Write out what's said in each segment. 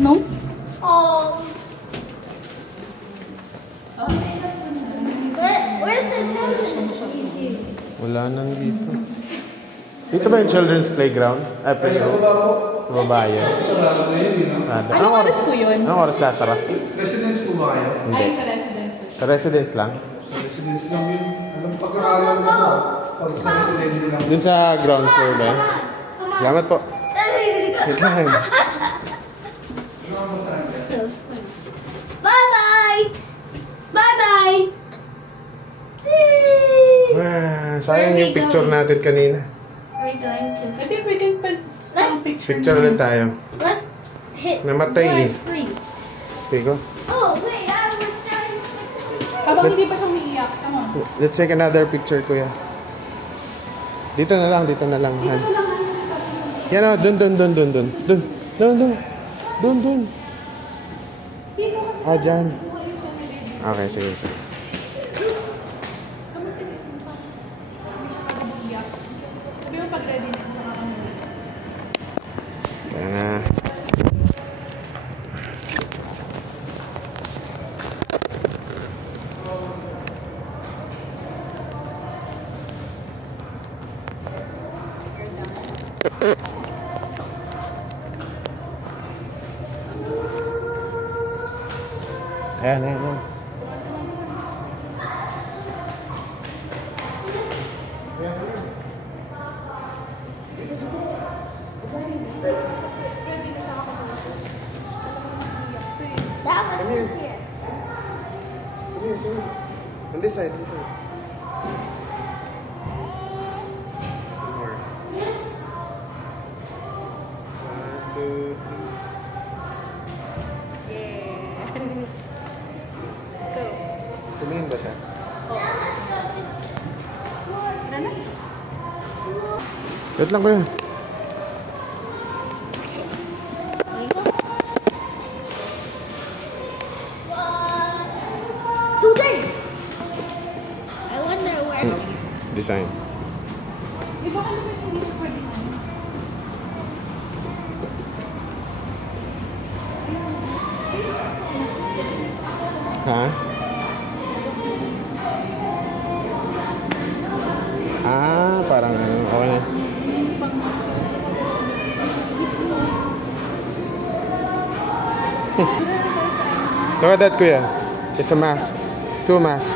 No? Oh. Where's the children? Wala nang dito. Dito ba yung children's playground? Playground. Babae. Anong oras po yun? Anong oras sasara? Residence po ba kayo? Hindi. Ay, sa residence. Sa residence lang? Sa residence lang yun. Alam pagkakalam ko po. Pag sa residence lang. Dun sa ground floor ba yun? Salamat po. Wait lang. Bye-bye! Bye-bye! Sayang yung picture natin kanina. We're going to... I think we can snap picture. Picture ulit tayo. Let's hit... Namatay eh. Tigo. Oh, wait, I was starting... Habang hindi pa siya umiiyak. Come on. Let's take another picture, kuya. Dito na lang, dito na lang. Han. Yan o, dun. Dun. Ah, dyan. Okay, sige. Sabi mo pag ready na sa mga Yan na. Ayan. That one's in here. On this side. More. 1, 2, 3. Yeah. Let's go. Tumingin ba siya? Wait lang kuya. Today! I wonder where... Design. Iba ka naman hindi siya pwede na. Ha? Parang ano. Okay na. Look at that, kuya. It's a mask. 2 masks.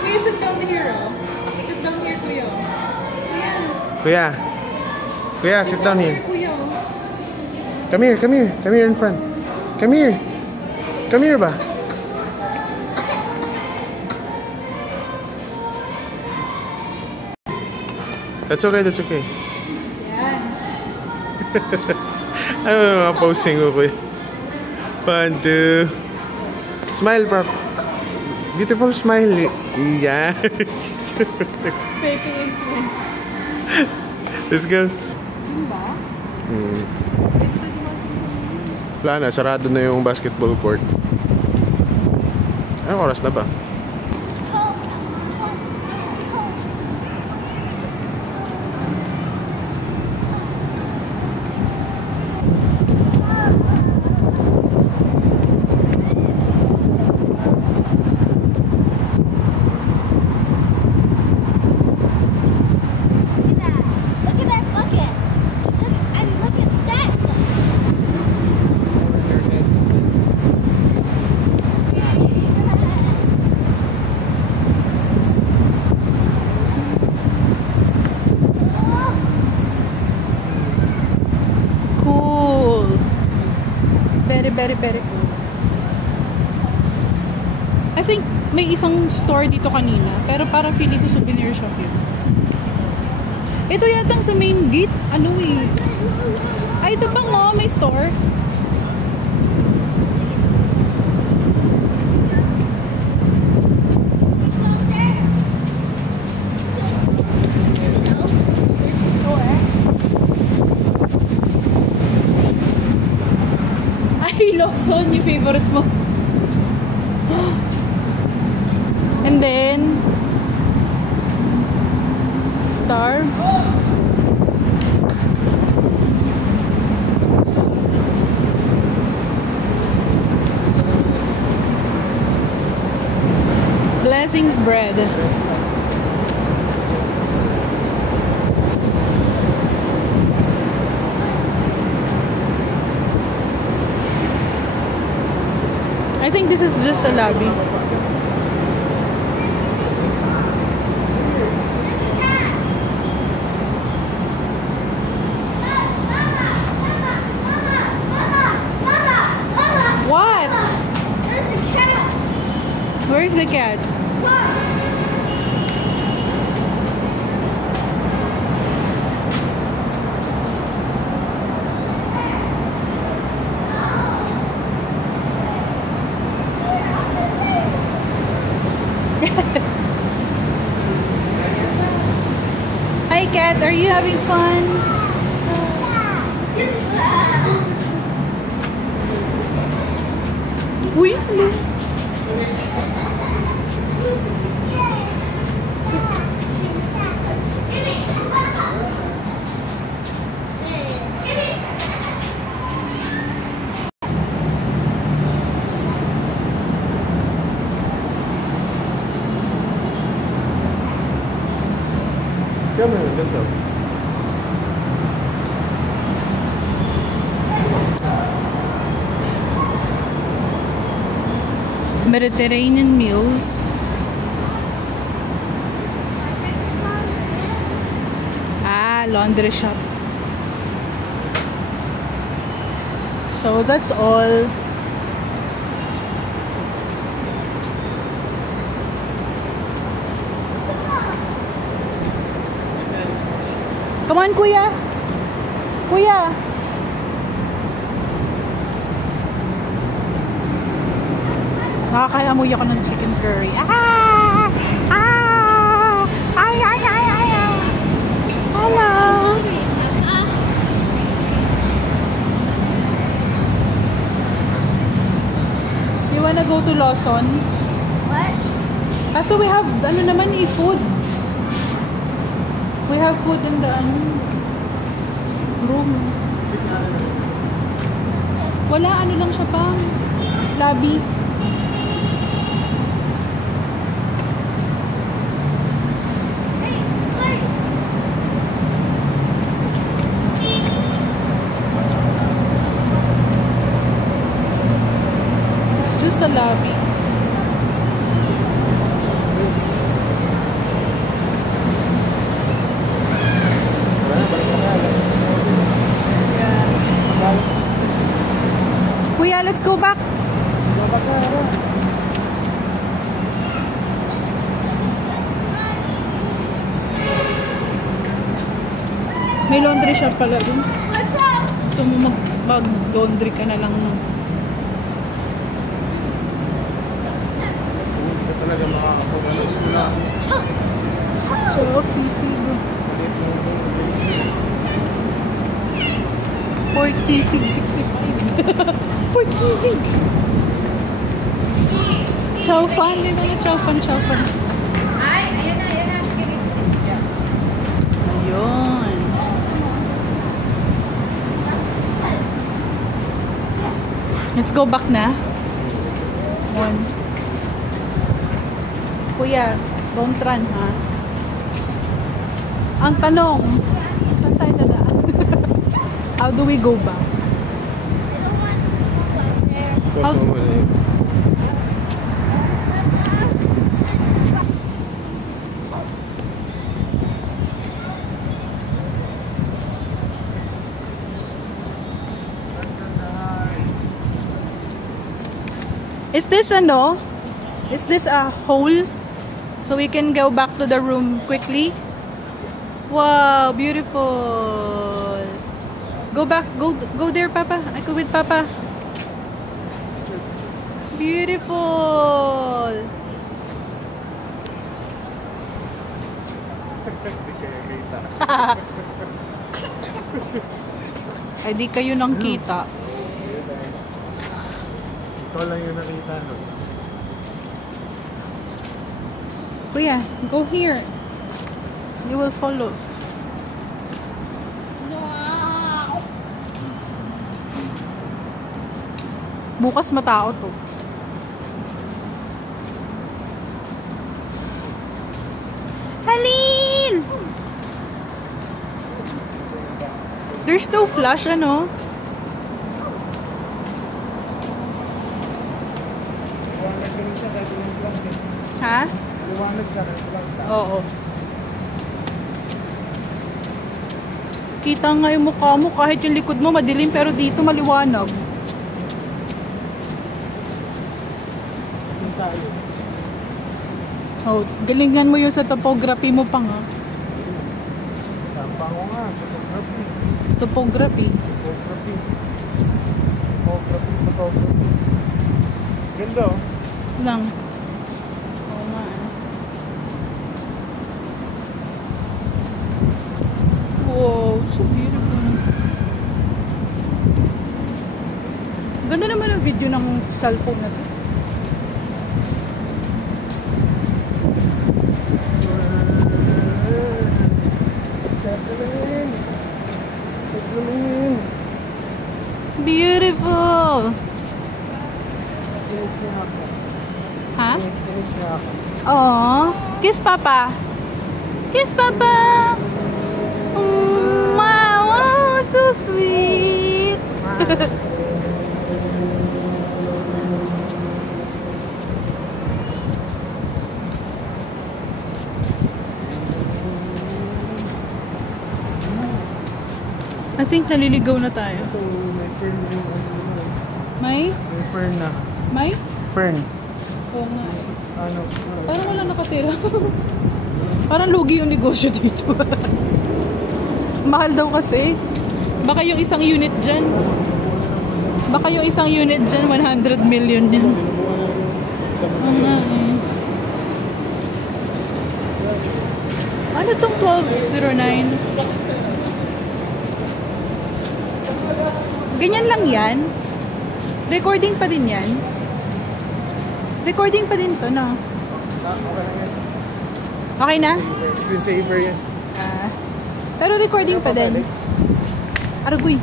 Kuya, sit down here, oh. Sit down here, kuya. Kuya, sit down here. Kuya. Come here in front. Come here ba? That's okay. Yan. Ano yung mga posing ko, kuya? 1, 2. Smile, Pop. Beautiful smile. Yeah. Faking explain. Let's go. Yung ba? Wala na, sarado na yung basketball court. Anong oras na ba? Look at that bucket. Look at that bucket. Cool. Very cool. I think may isang store dito kanina, pero parang feeling ko souvenir shop yun. Ito yatang sa main gate, ano eh. Ay, ito bang may store? Ay, Lawson, yung favorite mo. And then, Star. Blessings bread. I think this is just a lobby. What? There's a cat. Where is the cat? Hi cat, are you having fun? Uy, ano? Kaya mo yung ganda. Mediterranean meals. Laundry shop. So that's all. Come on, kuya. Kuya. Nakakayamoy ako ng chicken curry. Ah! Ah! Ay, ay, ay, ay, ay. Hello. You wanna go to Lawson? What? So we have, ano naman food. We have food in the room. Wala, ano lang siya pang lobby. Hey, wait. It's just a lobby. Kuya, let's go back. May laundry shop pala dun. What's up? So mag-laundry ka na lang. No? Hindi ka talaga makakapag-ano. Sharok, sisig. Pork sisig, 65. Pork sisig! Chow fan, di ba na chow fan, chow fan? Ay, ayan na. Sige, bibilis ka. Ayun. Let's go back na. One. Kuya, don't run, ha? Ang tanong, saan tayo dadaan? How do we go back? I don't want to go up there. Post mo muna yun. Is this ano? Is this a hole? So we can go back to the room quickly? Wow, beautiful. Go back, go there, Papa. I go with Papa. Beautiful. Ay, di kayo nang kita. Ikaw lang yung nakita, no? Kuya, go here. You will follow. No. Bukas matao to. There's no flash, ano? Ha? Oo. Kita nga yung mukha mo kahit yung likod mo madilim pero dito maliwanag. Oh, galingan mo yung sa topography mo pa nga. Tapa ko nga, photography. Topography. Photography. Ganda oh. Lang. Oo nga. Wow, so beautiful. Ganda naman ang video ng cellphone na to. Beautiful. Ha? Oh, kiss Papa. Kiss Papa. Wow, wow, so sweet. I think naliligaw na tayo. Ito, may fern yung May? May fern na. May? Fern. Oo nga. Ano? Parang wala nakatira. Parang lugi yung negosyo dito. Mahal daw kasi. Baka yung isang unit dyan. Baka yung isang unit dyan, 100 million din. Oo nga eh. Ano itong 1209? Ganyan lang yan. Recording pa din yan. Recording pa din to, no? Okay na? Screensaver yan. Pero recording pa din. Aragoy.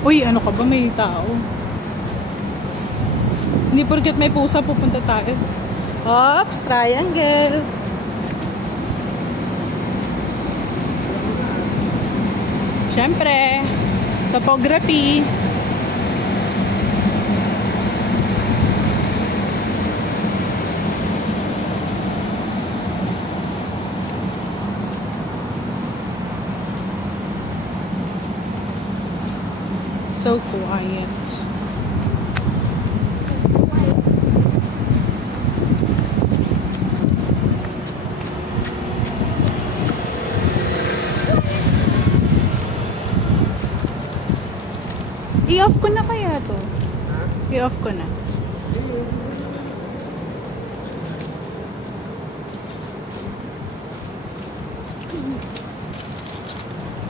Uy, ano ka ba? May tao. Hindi porket may pusa, pupunta tayo. Oops, triangle. Siyempre, topography. So quiet. I-off ko na kaya to. I-off ko na.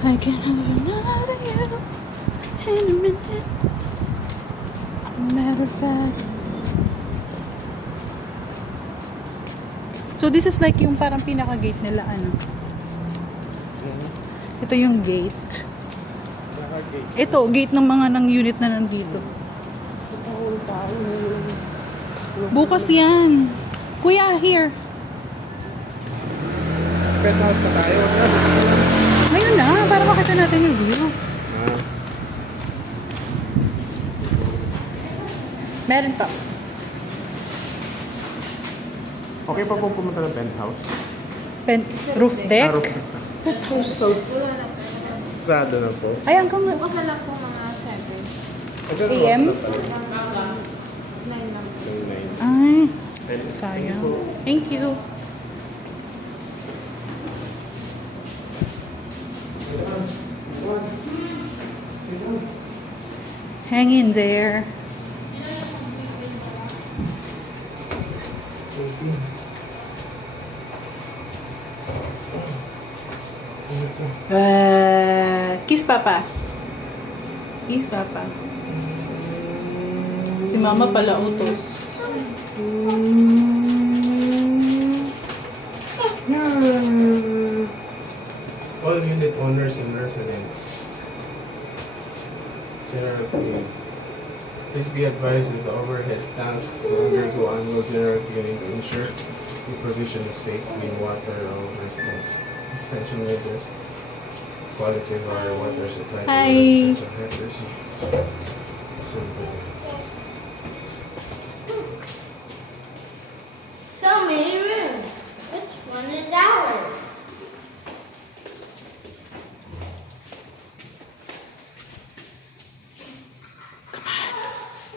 I can have another you in a minute. Matter of fact. So this is like yung parang pinaka-gate nila, ano? Ito yung gate. Ito, gate ng mga ng unit na nandito. Bukas yan. Kuya, here. Penthouse pa tayo. Ngayon na, para makita natin yung view. Meron pa. Okay pa pong pumunta ng penthouse? Roof deck? Roof deck. Penthouse. Sarado na po. Ay, hanggang Bukas na lang po mga 7. AM? 9 lang. Ay, sayang. Thank you. Hang in there. Kiss Papa. Kiss Papa. Si Mama pala utos. All unit owners and residents. General cleaning. Please be advised that the overhead tank will undergo annual general cleaning to ensure the provision of safe clean water for all residents. Extension with this. Quality of our water supply. Hi. So many rooms. Which one is ours?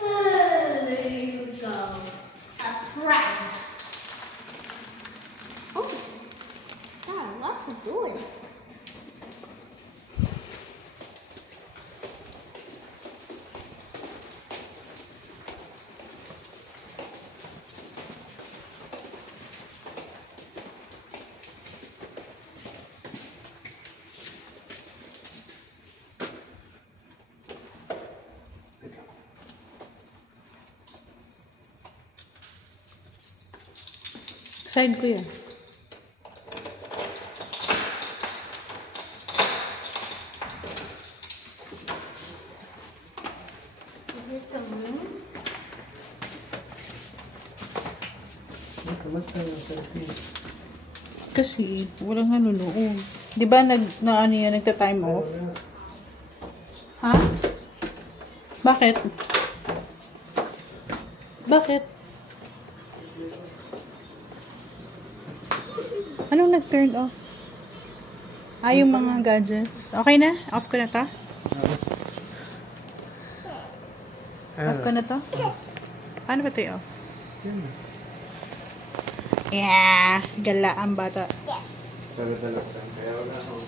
There you go. A prank. Oh, God, lots of doors. Side ko yan. Is this the room? Kasi, walang nanonood. Di ba ano yan, nagta-time off? Ha? Bakit? Bakit? Anong nag-turn off? Yung mga gadgets. Okay na? Off ko na to? Off ko na to? Paano ba ito off? Yeah! Gala ang bata. Dala-dala ka. Kaya wala ako.